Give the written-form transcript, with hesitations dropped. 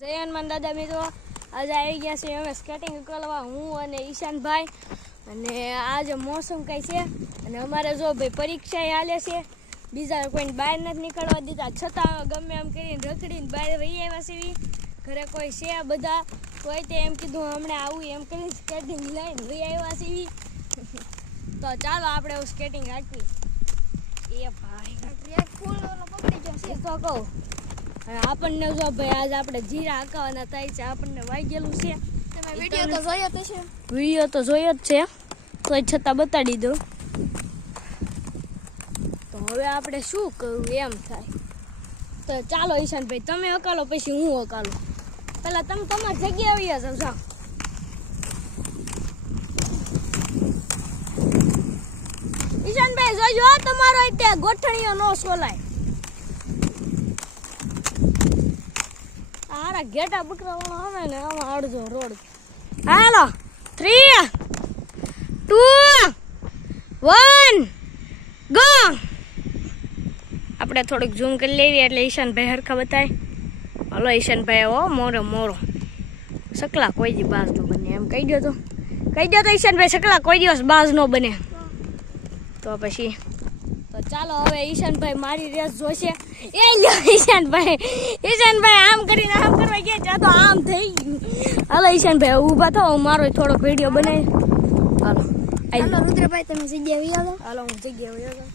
જય હનુમાન દાદા મિત્રો, આજે આવી ગયા છે અમે સ્કેટિંગ કરવા, હું અને ઈશાનભાઈ. અને આજે મોસમ કઈ છે અને અમારે જો ભાઈ પરીક્ષા હાલે છે, બીજા કોઈને બહાર નથી નીકળવા દીધા, છતાં ગમે એમ કરીને રખડીને બહાર વહી આવ્યા છે. ઘરે કોઈ છે બધા, તોય તે એમ કીધું હમણાં આવું એમ કરીને સ્કેટિંગ લઈને વહી આવ્યા છે. તો ચાલો આપણે એવું સ્કેટિંગ હાંકવી. એ ભાઈ ફૂલ પકડી જશે તો કહું. આપણને જો ભાઈ આજે આપણે જીરા હકાવાના થાય છે, આપણને વાઈ ગયેલું છે. તમે વિડીયો તો જોયો જ છે, વિડીયો તો જોયો જ છે, તોય છતાં બતાડી દઉં. તો હવે આપણે શું કરવું એમ થાય. તો ચાલો ઈશાનભાઈ તમે હકાલો, પછી હું હકાલો. પેલા તમે તમારી જગ્યાએ આવી જાવ. જાઓ ઈશાનભાઈ, જોજો તમારો ત્યાં ગોઠણીઓ ન સોલાય. આરા ઘેટા બકરા વાળો આવે ને આમાં અડધો રોડ. હાલો 3 2 1 ગો. આપણે થોડુંક ઝૂમ કરી લેવી એટલે ઈશાનભાઈ હરખા બતાય. હાલો ઈશાનભાઈ, ઓ મોરો મોરો સકલા કોઈ દી બાજ ન બને એમ કહી દો તો ઈશાનભાઈ, સકલા કોઈ દિવસ બાજ ન બને. તો પછી તો ચાલો હવે ઈશાનભાઈ મારી રેસ જોશે. એ લ્યો ઈશાનભાઈ આમ કરીને આમ કરવા ગયા ત્યાં તો આમ થઈ ગયું. હાલો ઈશાનભાઈ ઊભા થાઓ, મારો થોડોક વિડીયો બનાવી. હાલો રુદ્રભાઈ તમે જગ્યાએ આવી જાઓ. હાલો હું જગ્યાએ આવી જાઉં.